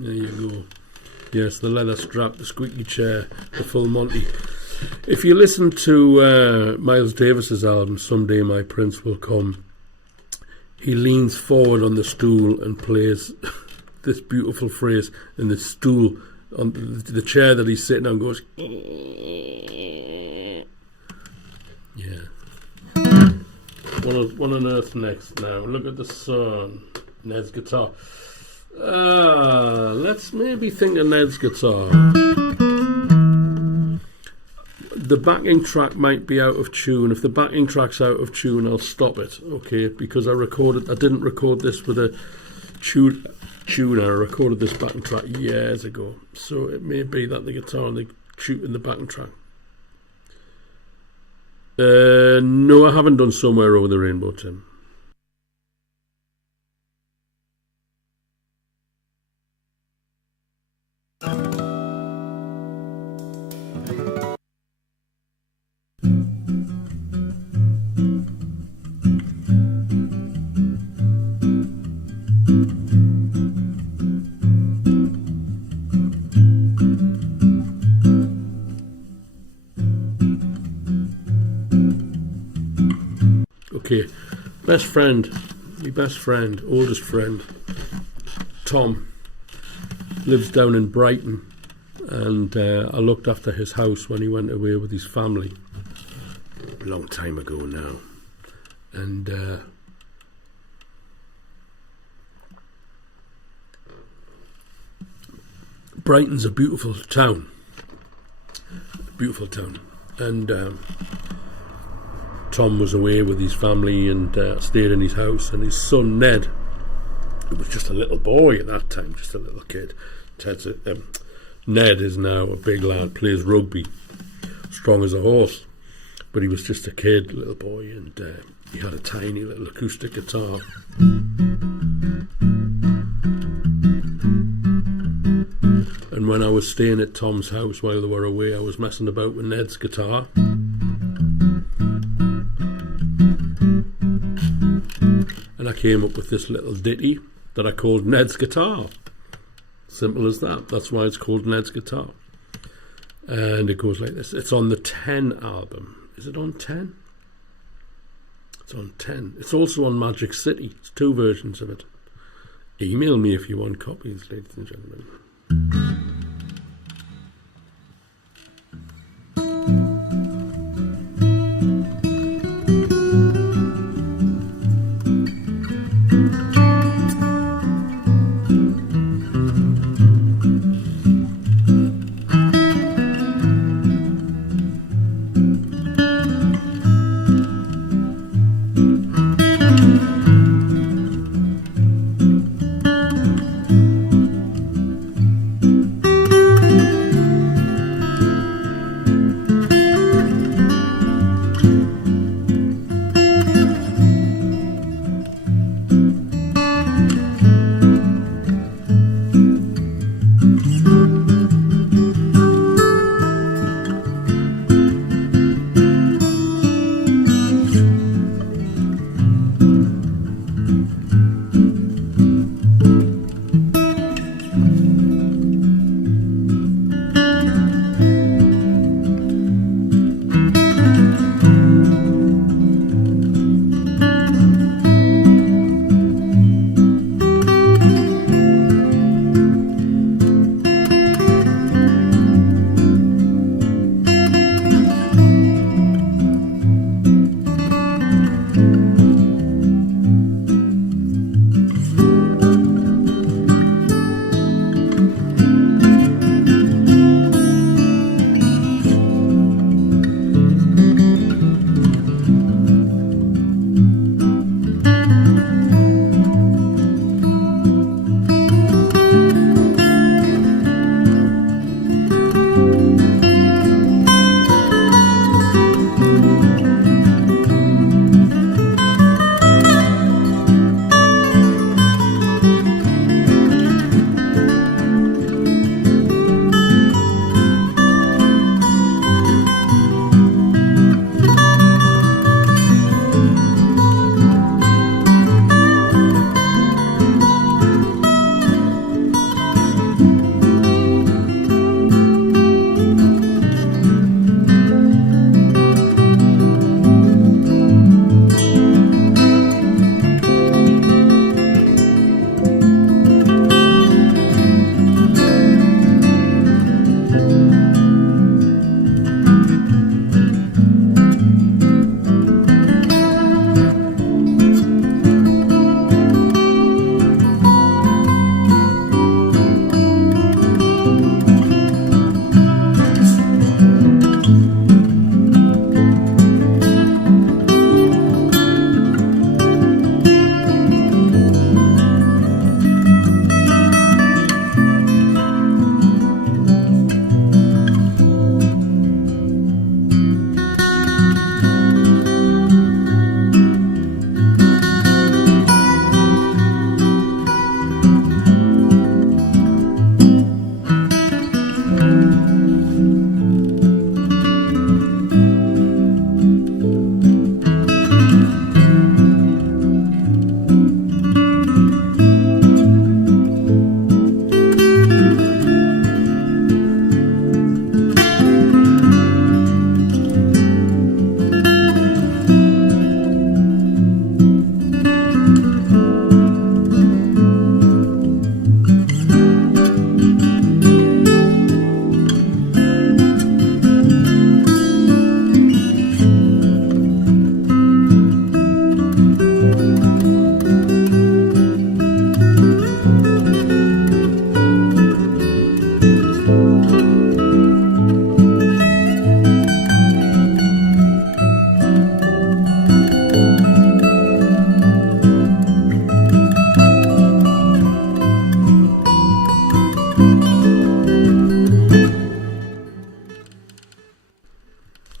There you go. Yes, the leather strap, the squeaky chair, the full Monty. If you listen to Miles Davis's album, Someday My Prince Will Come, he leans forward on the stool and plays this beautiful phrase, and the stool, on the chair that he's sitting on goes, yeah. What on earth next now? Look at the sun. Ned's guitar. Let's maybe think of Ned's guitar. The backing track might be out of tune. If the backing track's out of tune, I'll stop it, okay? Because I didn't record this with a tuner. I recorded this backing track years ago. So it may be that the guitar and the tune in the backing track. No, I haven't done Somewhere Over the Rainbow, Tim. Okay, my best friend, oldest friend, Tom, lives down in Brighton, and I looked after his house when he went away with his family a long time ago now. And Brighton's a beautiful town, and Tom was away with his family and stayed in his house, and his son Ned, who was just a little boy at that time, just a little kid. Ned is now a big lad, plays rugby, strong as a horse, but he was just a kid, little boy, and he had a tiny little acoustic guitar. And when I was staying at Tom's house while they were away, I was messing about with Ned's guitar. And I came up with this little ditty that I called Ned's Guitar. Simple as that. That's why it's called Ned's Guitar. And it goes like this. It's on the 10 album. Is it on 10? It's on 10. It's also on Magic City. It's 2 versions of it. Email me if you want copies, ladies and gentlemen.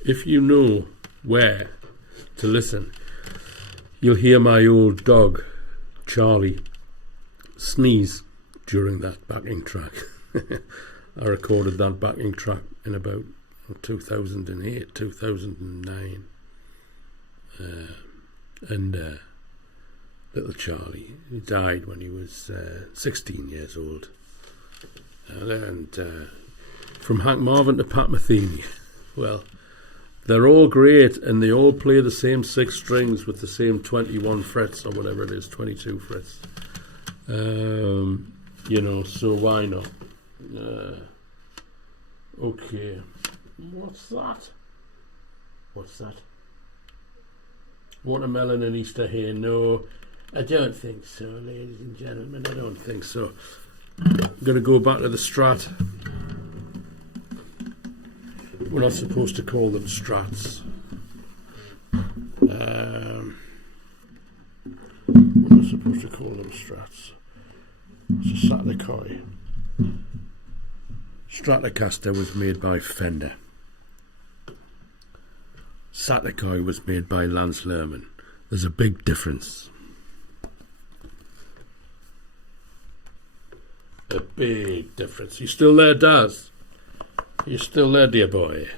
if you know where to listen, you'll hear my old dog, Charlie, sneeze during that backing track. I recorded that backing track in about 2008, 2009. And little Charlie, he died when he was 16 years old. And from Hank Marvin to Pat Metheny, well, they're all great, and they all play the same 6 strings with the same 21 frets or whatever it is, 22 frets. You know, so why not? Okay, what's that? What's that? Watermelon and Easter hay? No, I don't think so, ladies and gentlemen. I don't think so. I'm going to go back to the Strat. We're not supposed to call them Strats. We're not supposed to call them Strats. It's a Saticoy. Stratocaster was made by Fender. Saticoy was made by Lance Lerman. There's a big difference. A big difference. You still there, Daz? You still there, dear boy?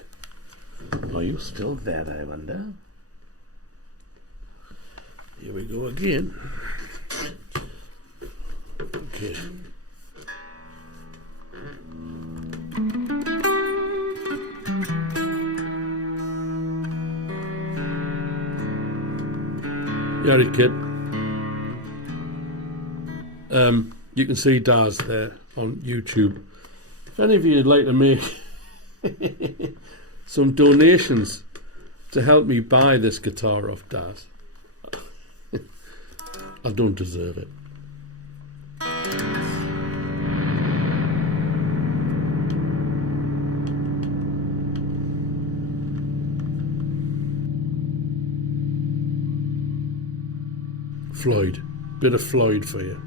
Are you still there, I wonder? Here we go again. Okay. You alright, kid? You can see Daz there on YouTube. If any of you would like to make some donations to help me buy this guitar off Daz, I don't deserve it. Floyd, bit of Floyd for you.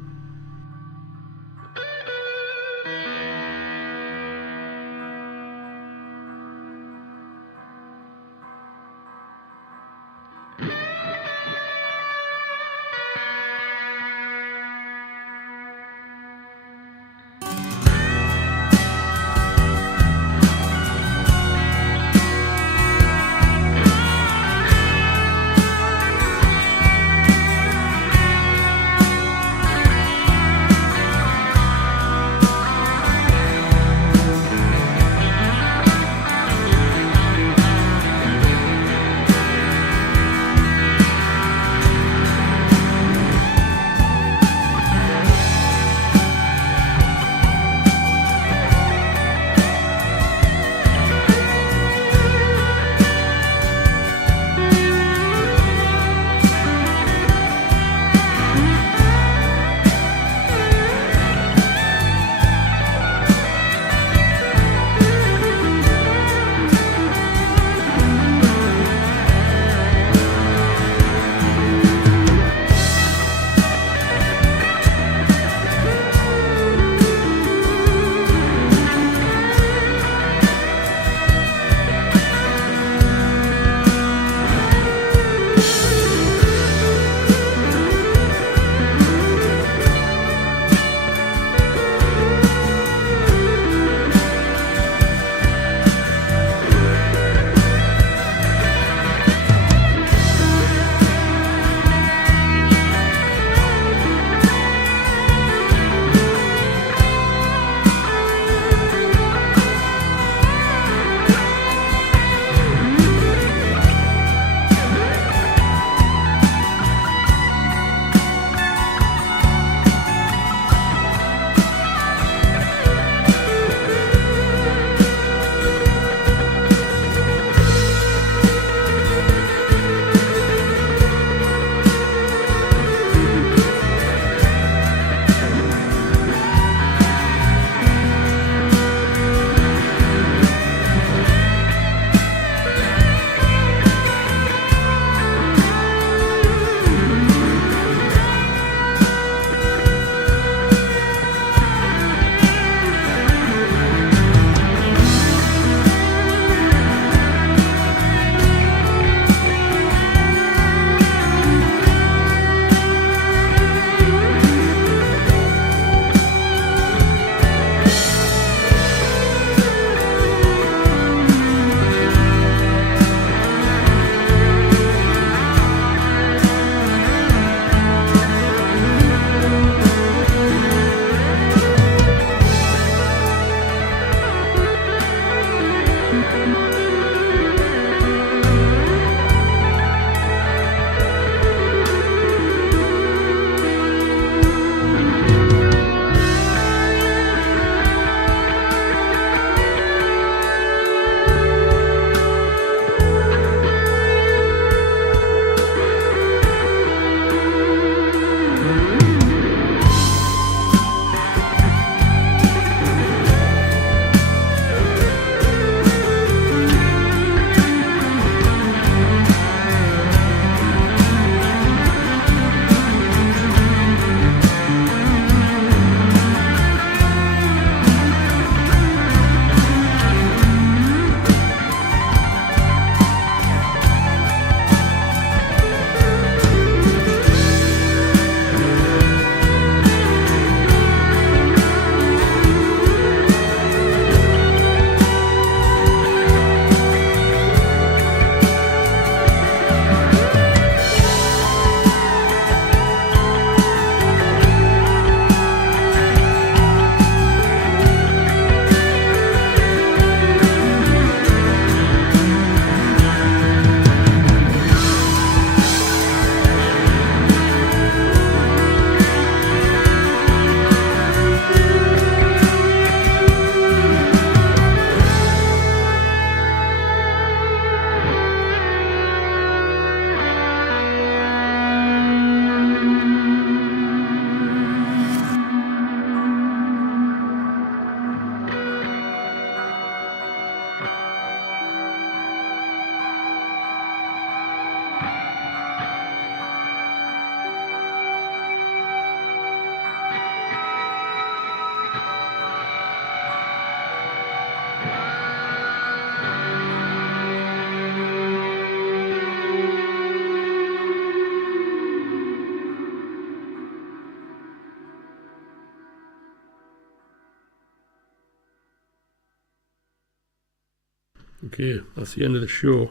Okay, that's the end of the show.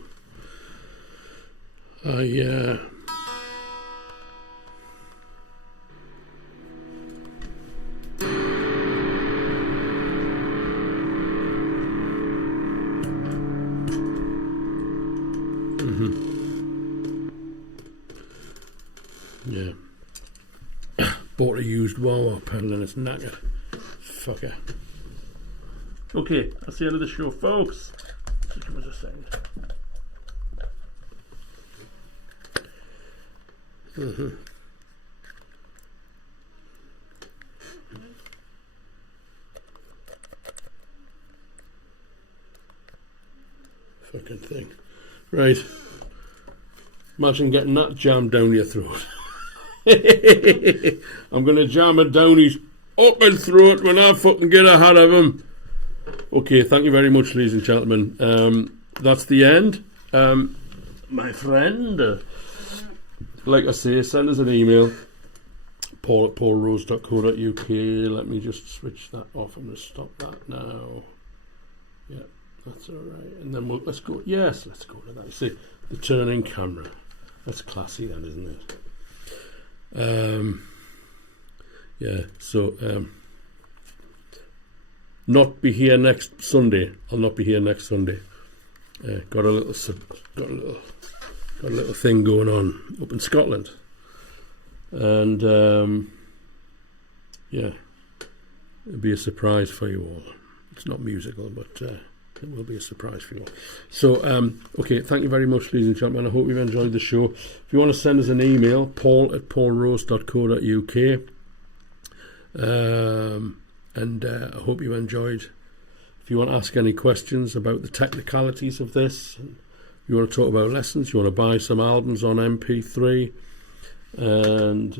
Yeah. Bought a used wah-wah pedal and it's knackered. Fucker. Okay, that's the end of the show, folks. Just give us a second. Fucking thing. Right. Imagine getting that jammed down your throat. I'm going to jam it down his open throat when I fucking get ahead of him. Okay, thank you very much, ladies and gentlemen. That's the end. My friend, like I say, send us an email, paul@paulrose.co.uk. Let me just switch that off. I'm going to stop that now. Yeah, that's all right. And then let's go. Yes, let's go to that. You see, the turning camera. That's classy then, isn't it? Yeah, so not be here next Sunday. I'll not be here next Sunday. Got a little thing going on up in Scotland, and yeah, it'll be a surprise for you all. It's not musical, but it will be a surprise for you all. So, okay, thank you very much, ladies and gentlemen. I hope you've enjoyed the show. If you want to send us an email, paul@paulrose.co.uk. And I hope you enjoyed. If you want to ask any questions about the technicalities of this, you want to talk about lessons, you want to buy some albums on MP3, and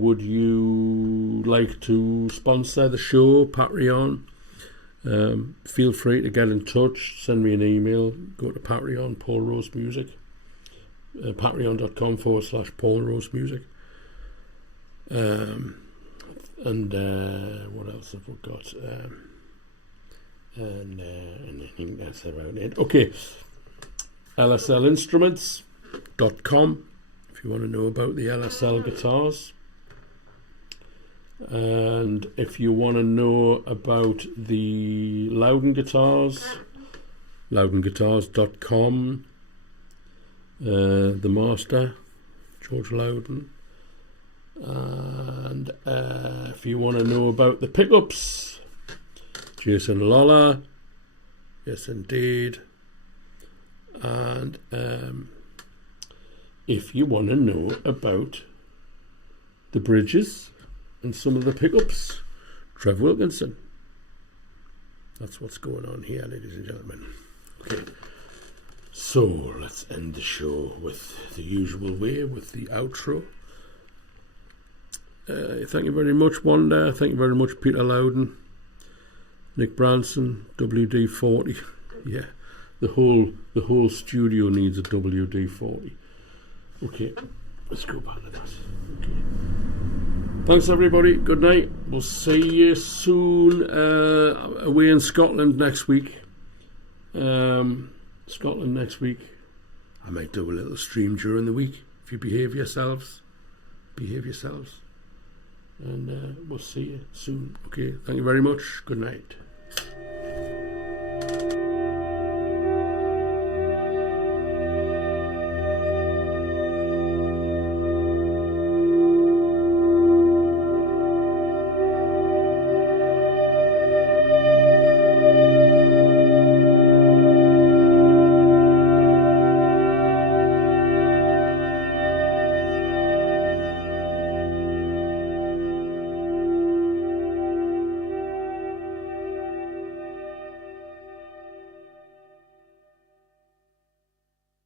would you like to sponsor the show, Patreon, feel free to get in touch, send me an email, go to Patreon, Paul Rose Music, patreon.com/Paul Rose Music. And what else have we got? And I think that's about it. Okay, lslinstruments.com if you want to know about the LSL guitars. And if you want to know about the Loudon guitars, loudonguitars.com. The master, George Loudon. And if you want to know about the pickups, Jason Lollar, yes indeed. And if you want to know about the bridges and some of the pickups, Trev Wilkinson. That's what's going on here, ladies and gentlemen. Okay, so let's end the show with the usual way, with the outro. Thank you very much, Wanda. Thank you very much, Peter Loudon, Nick Branson, WD-40. Yeah, the whole studio needs a WD-40. Okay, let's go back to that. Okay. Thanks, everybody. Good night. We'll see you soon. Away in Scotland next week. Scotland next week. I might do a little stream during the week. If you behave yourselves. And we'll see you soon. Okay, thank you very much. Good night.